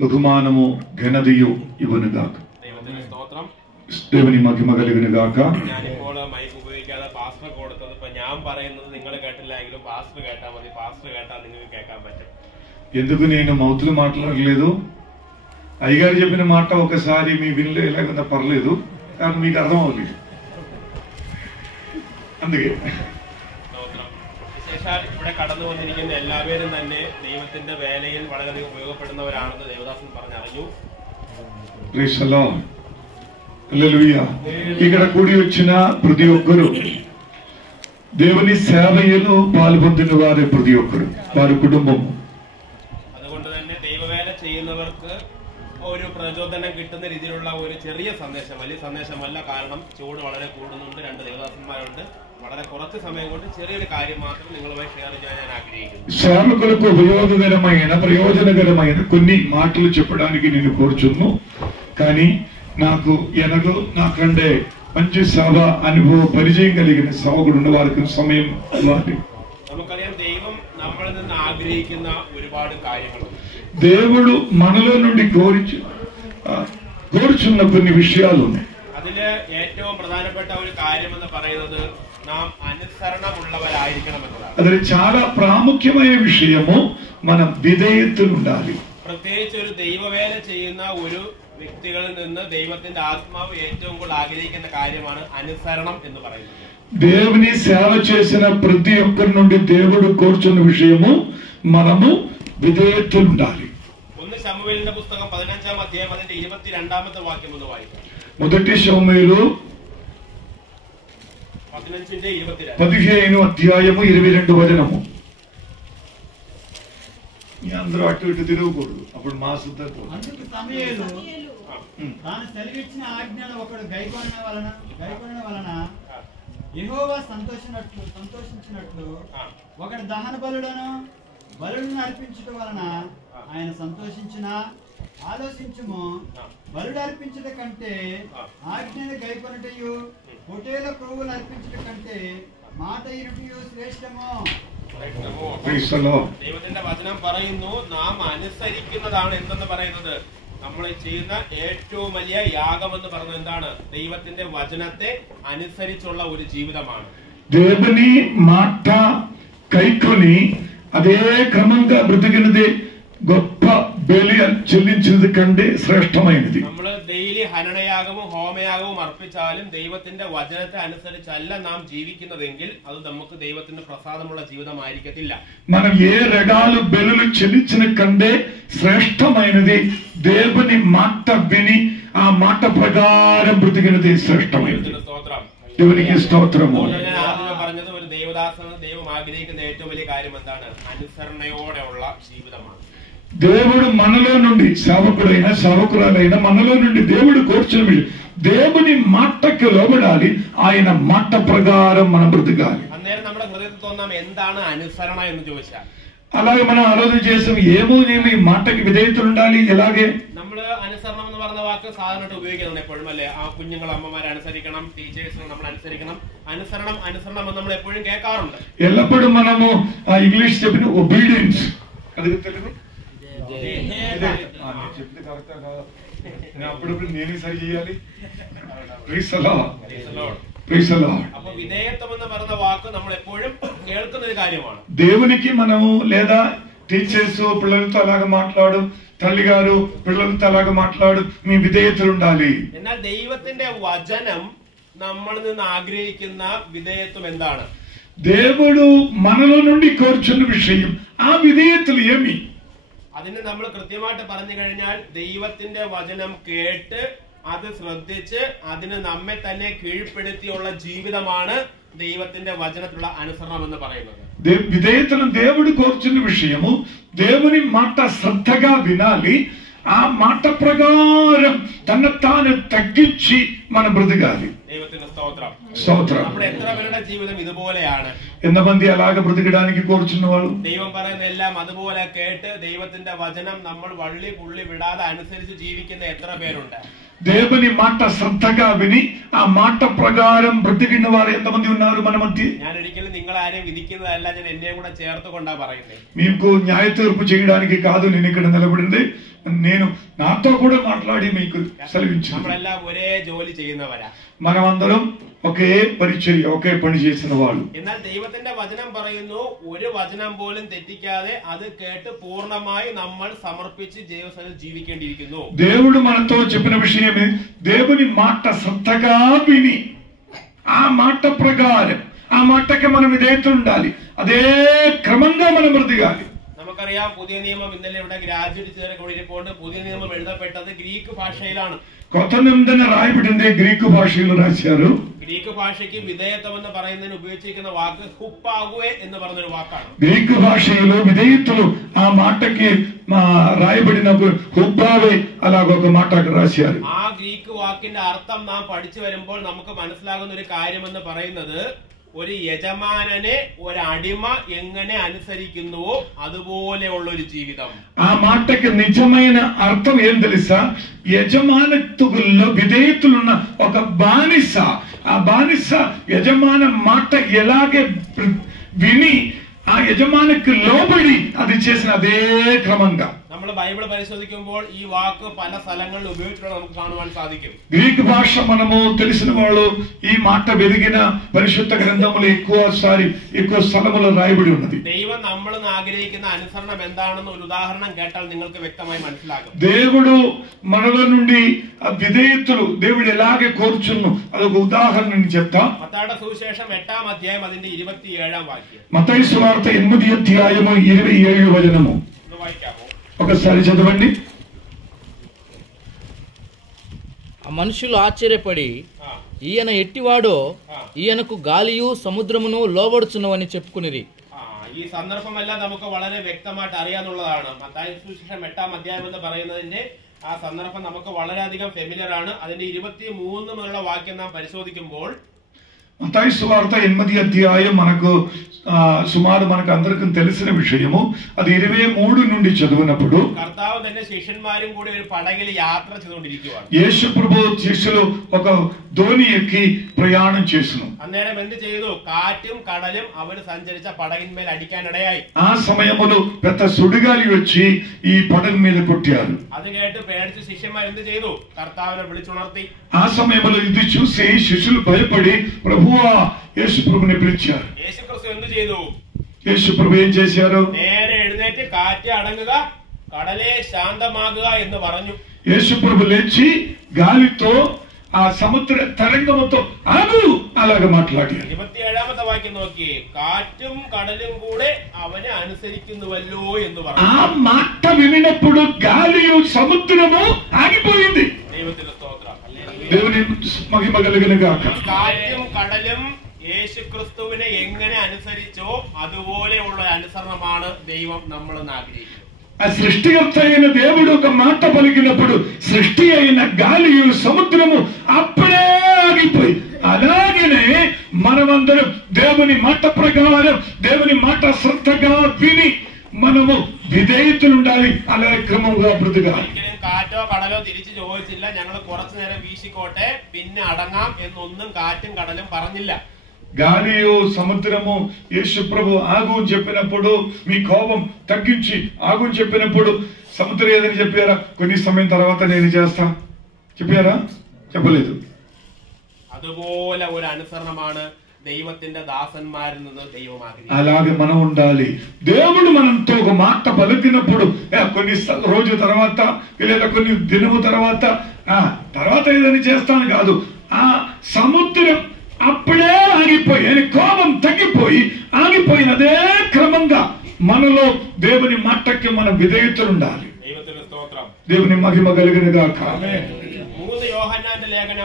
బహుమానము ఘనతయు ఇవ్వనుగాక. దేవుని మహిమ కలుగునుగాక. ഞാനിപ്പോൾ മൈക്ക് ഉപയോഗിക്കാതെ പാസ്റ്റർ കൊടുത്തത് ഇപ്പൊ ഞാൻ പറയുന്നത് നിങ്ങൾ കേട്ടില്ലെങ്കിലും പാസ്റ്റർ കേട്ടാൽ മതി. പാസ്റ്റർ കേട്ടാൽ നിങ്ങൾക്ക് കേൾക്കാൻ పറ്റും. ఎందుకు నేను మౌతులు మాట్లాడలేదు? అయ్యగారు చెప్పిన మాట ఒకసారి మీ వినలేకుండా పర్లేదు, కానీ మీకు అర్థం అవుతుంది. అందుకే വിശേഷാൽ ഇവിടെ കടന്നു വന്നിരിക്കുന്ന എല്ലാവരും തന്നെ ദൈവത്തിന്റെ വേലയിൽ വളരെയധികം ഉപയോഗപ്പെടുന്നവരാണെന്ന് ദേവദാസൻ പറഞ്ഞറിഞ്ഞു. ఇక్కడ కూడి వచ్చిన ప్రతి ఒక్కరు దేవుని సేవలో పాల్పొందిన వారే, ప్రతి ఒక్కరు వారి కుటుంబం. അതുകൊണ്ട് തന്നെ ദൈവവേല ചെയ്യുന്നവർക്ക് ഒരു പ്രചോദനം കിട്ടുന്ന രീതിയിലുള്ള ഒരു ചെറിയ സന്ദേശം, വലിയ സന്ദേശമല്ല. കാരണം ചൂട് വളരെ കൂടുന്നുണ്ട്. 2 ദേവദാസന്മാരുണ്ട്. വളരെ കുറച്ച് സമയം കൊണ്ട് చెరియొരു കാര്യം മാത്രം నిങ്ങളുമായി షేర్ ചെയ്യാൻ ഞാൻ ఆగ్రహిക്കുന്നു. సేవకులకు ఉపయోగకరమైన ప్రయోజనకరమైన కొన్ని మాటలు చెప్పడానికి నేను కోరుచున్నాను. కానీ నాకంటే మంచి సేవ అనుభవం పరిచయం కలిగిన సేవకుడు ఉన్న వారికి సమయం ఇవ్వాలి. നമുക്കറിയാം ദൈവം നമ്മളിൽ നിന്ന് ആഗ്രഹിക്കുന്ന ഒരുപാട് കാര്യങ്ങളുണ്ട്. దేవుడు మనలో నుండి కోరుచున్న కొన్ని విషయాలు ఉన్నాయి. അതില് ഏറ്റവും പ്രധാനപ്പെട്ട ഒരു കാര്യമെന്ന് പറയുന്നത് നാം അനുസരണമുള്ളവരായിരിക്കണമെന്നതാണ്. അതിൽ చాలా ప్రాముఖ్యమైన విషయము మనం విధేయతలు ఉండాలి. പ്രത്യേകിച്ച് ഒരു ദൈവവേല ചെയ്യുന്ന ഒരു വ്യക്തികളിൽ നിന്ന് ദൈവത്തിന്റെ ആത്മാവ് ഏറ്റവും കൂടുതൽ ആഗ്രഹിക്കുന്ന കാര്യമാണ് അനുസരണം എന്ന് പറയുന്നത്. దేవుని సేవ చేసిన ప్రతి ఒక్కరి నుండి దేవుడు కోరుచున్న విషయము మనము విధేయతలు ఉండాలి. 1 ശമൂവേലിന്റെ പുസ്തകം 15-ാം അധ്യായം അതിന്റെ 22-ാമത്തെ വാക്യം ഒന്ന് వాയിക്കാം. 1 ശമൂവേలు 15వ అధ్యాయము 22వ వచనము. అందరూ అటు ఇటు తిరగకూడదు, అప్పుడు మా శుద్ధ. అందుకు సమూయేలు తాను సెలవిచ్చిన ఆజ్ఞను ఒకడు గైకొనిన వలన యెహోవా సంతోషించినట్లు ఒకడు దహన బలులను అర్పించుట వలన ఆయన సంతోషించిన. ఆలోచించుము, బలుడు అర్పించుట కంటే ఆజ్ఞను గైకొనుటయు పొటేల క్రొవ్వులు అర్పించుట కంటే మాట ఇరుటయు శ్రేష్టము. ദൈവത്തിന്റെ വചനം പറയുന്നു, നാം അനുസരിക്കുന്നതാണ് എന്തെന്ന് പറയുന്നത്. നമ്മൾ ചെയ്യുന്ന ഏറ്റവും വലിയ യാഗമെന്ന് പറയുന്നത് എന്താണ്? ദൈവത്തിന്റെ വചനത്തെ അനുസരിച്ചുള്ള ഒരു ജീവിതമാണ്. దేవుని మాట కైకొని అదే క్రమంగా బ్రతికినదే గొప్ప బలి చెల్లించినది కంటే శ్రేష్టమైనది. നമ്മൾ ഡെയിലി ഹനനയാഗവും ഹോമയാഗവും അർപ്പിച്ചാലും ദൈവത്തിന്റെ വചനത്തെ അനുസരിച്ചല്ല നാം ജീവിക്കുന്നതെങ്കിൽ അത് നമുക്ക് ദൈവത്തിന്റെ പ്രസാദമുള്ള ജീവിതമായിരിക്കത്തില്ല. మనం ఏ రకాల బలులు చెల్లించిన కంటే శ్రేష్టమైనది దేవుని మాట విని ఆ మాట ప్రకారం బ్రతికినది శ్రేష్టమైనది. దేవునికి స్తోత్రము. ഞാൻ ആദ്യമേ പറഞ്ഞത് ഒരു ദേവദാസന് ദൈവം ആഗ്രഹിക്കുന്ന ഏറ്റവും വലിയ കാര്യം എന്താണ്? അനുസരണയോടെയുള്ള ജീവിതമാണ്. దేవుడు మనలో నుండి, సేవకురాలైన మనలో నుండి దేవుడు కోర్చిన దేవుని మాటకు లోబడాలి. ఆయన మాట ప్రకారం మనం బ్రతకాలి. അന്നേരം നമ്മുടെ ഹൃദയത്തിൽ തോന്നാം എന്താണ് അനുസരണ എന്ന് ചോദിച്ചാൽ. అలాగే మనం ఆలోచన చేసాం, ఏమో నేను ఈ మాటకి విధేయతలు ఉండాలి. ఎలాగే നമ്മള് അനുസരണം എന്ന് പറഞ്ഞ വാക്ക് സാധാരണയായിട്ട് ഉപയോഗിക്കുന്നുണ്ട് എപ്പോഴും, അല്ലെ? ആ കുഞ്ഞുങ്ങൾ അമ്മമാരെ അനുസരിക്കണം, ടീച്ചേഴ്സിനെ നമ്മൾ അനുസരിക്കണം. അനുസരണം എന്ന് നമ്മൾ എപ്പോഴും കേൾക്കാറുണ്ട്. ఎల్లప్పుడూ మనము ఆ ఇంగ్లీష్ చెప్పిన ఒబీడియన్స్, అది తెలుగు అప్పుడప్పుడు నేనే సరి చేయాలి. അപ്പൊ വിധേയത്വം എന്ന് പറയുന്ന వాക്ക് നമ്മൾ എപ്പോഴും കേൾക്കുന്ന ഒരു കാര്യമാണ്. దేవునికి మనము లేదా టీచర్స్ పిల్లలతో అలాగ మాట్లాడు, తల్లి గారు పిల్లలతో అలాగ మాట్లాడు, మీ విధేయతలు ఉండాలి. എന്നാൽ ദൈവത്തിന്റെ വചനം നമ്മളിൽ നിന്ന് ആഗ്രഹിക്കുന്ന വിധേയത്വം എന്താണ്? దేవుడు మనలో నుండి కోరుచున్న విషయం ఆ విధేయతలు ఏమి? അതിന് നമ്മൾ കൃത്യമായിട്ട് പറഞ്ഞു കഴിഞ്ഞാൽ ദൈവത്തിന്റെ വചനം കേട്ട് അത് ശ്രദ്ധിച്ച് അതിന് നമ്മെ തന്നെ കീഴ്പ്പെടുത്തിയുള്ള ജീവിതമാണ് ദൈവത്തിന്റെ వచనത്തിലുള്ള అనుసరణం എന്ന് പറയുന്നത്. విధేయతను దేవుడు కోరుచున్న విషయము దేవుని మాట శ్రద్ధగా వినాలి. ఆ మాట ప్రకారం తన తాను తగ్గించి మనం బ్రతకాలి. దైవത്തിന്റെ స్తోత్రం. స్తోత్రం. നമ്മുടെ എത്ര പേരുടെ ജീവിതം ഇതുപോലെയാണ്? ఎంతమంది అలాగ బ్రతికడానికి కోరుచున్న వాళ్ళు? ദൈവം പറയുന്ന എല്ലാം അതുപോലെ കേട്ട് ദൈവത്തിന്റെ വചനം നമ്മൾ വള്ളി പുള്ളി വിടാതെ അനുസരിച്ച് ജീവിക്കുന്ന എത്ര പേരുണ്ട്? దేవుని మాట శ్రద్ధగా విని ఆ మాట ప్రకారం బ్రతికిన వారు ఎంతమంది ఉన్నారు మన మధ్య? ഞാൻ ఒരിക്കലും നിങ്ങൾ ആരെയും విధిക്കുന്നതല്ല, ഞാൻ എന്നെയും കൂടെ ചേർത്ത് കൊണ്ടാ പറയുന്നത്. మీకు న్యాయ తీర్పు చేయడానికి కాదు నేను ఇక్కడ నిలబడింది, నేను నాతో కూడా మాట్లాడి మీకు సెలవించాను. നമ്മളെല്ലാം ഒരേ ജോലി ചെയ്യുന്നവരാ. మనమందరం ఒకే పరిచర్య ఒకే పని చేసిన వాళ్ళు. എന്നാൽ ദൈവത്തിന്റെ വചനം പറയുന്നു, ഒരു വചനം പോലും തെറ്റിക്കാതെ അത് കേട്ട് പൂർണ്ണമായി നമ്മൾ സമർപ്പിച്ച് ദൈവസന്നിധിയിൽ ജീവിക്കേണ്ടിയിരിക്കുന്നു. దేవుడు మనతో చెప్పిన విషయమే, దేవుని మాట శ్రద్ధగా విని ఆ మాట ప్రకారం ఆ మాటకి మనం విధేయత ఉండాలి, అదే క్రమంగా మనం బ్రతకాలి. നമുക്കറിയാം, പുതിയ നിയമം ഇന്നലെ ഇവിടെ ഗ്രാജുവേറ്റ് ചേർന്ന് കൂടിയിരിപ്പുണ്ട്. പുതിയ നിയമം എഴുതപ്പെട്ടത് ഗ്രീക്ക് ഭാഷയിലാണ്. కొత్త నిబంధన రాయబడింది గ్రీకు భాషలో రాశారు. ഗ്രീക്ക് ഭാഷയ്ക്ക് വിധേയത്വം എന്ന് പറയുന്നതിന് ഉപയോഗിച്ചിരിക്കുന്ന വാക്ക് ഹുപ്പാഗുവെ എന്ന് പറഞ്ഞൊരു വാക്കാണ്. గ్రీకు భాషలో విధేయతలు ఆ మాటకి రాయబడినప్పుడు హుబ్బావే అలాగొక మాట రాశారు. ആ ഗ്രീക്ക് വാക്കിന്റെ അർത്ഥം നാം പഠിച്ചു വരുമ്പോൾ നമുക്ക് മനസ്സിലാകുന്ന ഒരു കാര്യമെന്ന് പറയുന്നത്, ഒരു യജമാനനെ ഒരു അടിമ എങ്ങനെ അനുസരിക്കുന്നുവോ അതുപോലെയുള്ള ഒരു ജീവിതം. ఆ మాటకి నిజమైన అర్థం ఏం తెలుసా? యజమానత్తుల్లో విధేయతలున్న ఒక బానిస, ఆ బానిస యజమాన మాట ఎలాగే విని ఆ యజమానికి లోబడి అది చేసిన అదే క్రమంగా. നമ്മൾ ബൈബിൾ പരിശോധിക്കുമ്പോൾ ఈ వాక్ పല സ്ഥലങ്ങളിൽ ഉപയോഗിച്ചിട്ടുള്ളത് നമുക്ക് കാണുവാൻ സാധിക്കും. గ్రీకు భాష మనము తెలిసిన వాళ్ళు ఈ మాట వెదిగిన పరిశుద్ధ గ్రంథములు ఎక్కువ స్థలములో రాయబడి ఉన్నది. ദൈവം നമ്മൾ ആഗ്രഹിക്കുന്ന അനുസരണം എന്താണെന്ന് ഒരു ഉദാഹരണം കേട്ടാൽ നിങ്ങൾക്ക് വ്യക്തമായി മനസ്സിലാകും. దేవుడు మనలో నుండి ఆ విధేయతలు దేవుడు ఎలాగే కోరుచును అదొక ఉదాహరణ నేను చెప్తా. മത്തായിയുടെ സുവിശേഷം 8-ാം അധ്യായം അതിന്റെ 27-ാം വാക്യം. మత్తయి సువార్త 8వ అధ్యాయము 27వ వచనము ഒന്ന് വായിക്കാമോ? ఒకసారి చదవండి. ఆ మనుషులు ఆశ్చర్యపడి, ఈయన ఎట్టివాడో, ఈయనకు గాలియు సముద్రమును లోబడుచున్నవని చెప్పుకునిరి. ഈ സന്ദർഭമെല്ലാം നമുക്ക് വളരെ വ്യക്തമായിട്ട് അറിയാന്നുള്ളതാണ്. മത്തായി സുവിശേഷം 8-ാം അധ്യായം എന്ന് പറയുന്നതിന്റെ ആ സന്ദർഭം നമുക്ക് വളരെയധികം ഫെമിലിയർ ആണ്. അതിന്റെ 23 മുതലുള്ള വാക്യം നാം പരിശോധിക്കുമ്പോൾ, మత్తయి సువార్త 8వ అధ్యాయం సుమారు మనకు అందరికీ తెలిసిన విషయము. అది 23 నుండి చదివినప్పుడు കർത്താവ് തന്നെ ശിഷ്യന്മാരും കൂടി ഒരു പടകിൽ യാത്ര ചെയ്തുകൊണ്ടിരിക്കുകയാണ്. యేసు ప్రభు శిష్యులు ఒక ధోని ఎక్కి ప్రయాణం చేస్తును. അന്നേരം എന്ത് ചെയ്തു? കാറ്റും കടലും അവർ സഞ്ചരിച്ച പടകിന്മേൽ അടിക്കാനിടയായി. ఆ సమయములో పెద్ద సుడిగాలి వచ్చి ఈ పడగ మీద కొట్టారు. അത് കേട്ട് പേടിച്ച് శిഷ്യന്മാർ എന്ത് ചെയ്തു? കർത്താവിനെ വിളിച്ചുണർത്തി. ఆ సమయంలో ఇది చూసి శిష్యులు భయపడి ప్రభువా యేసు ప్రభుని పిలిచారు. యేసుక్రీస్తు എന്ത് ചെയ്തു? యేసు ప్రభు ఏం చేశారు? നേരെ എഴുന്നേറ്റ് കാറ്റ് അടങ്ങുക, കടലേ ശാന്തമാകുക എന്ന് പറഞ്ഞു. యేసు ప్రభు లేచి గాలితో ఆ సముద్ర తరంగముతో ఆగు అలాగ మాట్లాడారు. 27-ാമത്തെ വാക്യം നോക്കി, കാറ്റും కడലും കൂടെ അവനെ അനുസരിക്കുന്നുവല്ലോ എന്ന് പറഞ്ഞു. ఆ మాట వినినప్పుడు గాలియు సముద్రము ఆగిపోయింది. ദൈവത്തിന്റെ സ്തോത്രം. దేవుని మహిమ కలుగును గాక. കാറ്റും കടലും യേശുക്രിസ്തുവിനെ എങ്ങനെ അനുസരിച്ചോ അതുപോലെയുള്ള അനുസരണമാണ് ദൈവം നമ്മളെന്ന് ആഗ്രഹിക്കുന്നത്. ఆ సృష్టికర్త అయిన దేవుడు ఒక మాట పలికినప్పుడు సృష్టి అయిన గాలియు సముద్రము అప్పుడే ఆగిపోయి, అలాగనే మనమందరం దేవుని మాట ప్రకారం దేవుని మాట శ్రద్ధగా విని మనము విధేయతలు ఉండాలి, అలాగే క్రమంగా బ్రతకాలి. ഒരിക്കലും കാറ്റോ കടലോ തിരിച്ചു ചോദിച്ചില്ല, ഞങ്ങൾ കുറച്ചു നേരം വീശിക്കോട്ടെ പിന്നെ അടങ്ങാം എന്നൊന്നും കാറ്റും കടലും പറഞ്ഞില്ല. గాలియు సముద్రము యేసు ప్రభు ఆగు చెప్పినప్పుడు మీ కోపం తగ్గించి ఆగు చెప్పినప్పుడు సముద్రం ఏదని చెప్పారా? కొన్ని సమయం తర్వాత నేను చేస్తా చెప్పారా? చెప్పలేదు. അതുപോലെ ഒരു അനുസരണമാണ് దైవത്തിന്റെ దాసన్మారిൽ നിന്ന് దైవం ఆగ్రహించింది. అలాగే మనం ఉండాలి. దేవుడు మనతో ఒక మాట పలికినప్పుడు కొన్ని రోజు తర్వాత లేదా కొన్ని దినము తర్వాత ఏదని చేస్తాను కాదు, ఆ సముద్రం అప్పుడే ఆగిపోయి కోపం తగ్గిపోయి ఆగిపోయిన అదే క్రమంగా మనలో దేవుని మాటకి మన విధేయతలు ఉండాలి. ദൈവത്തിന്റെ സ്തോത്രം. దేవుని మహిమ కలిగిన గాక. 3 യോഹന്നാന്റെ ലേഖനം